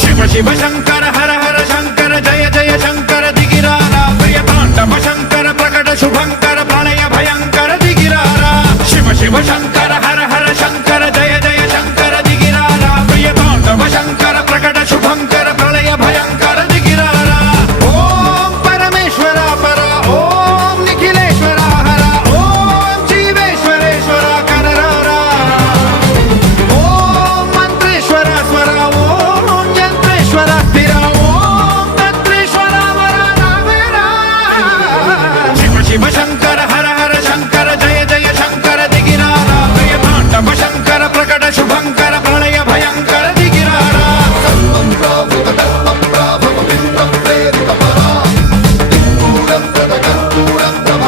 शिव शिव शंकर हर हर शंकर जय जय शंकर दिगिरारा प्रिय तांडव शंकर प्रकट शुभंकर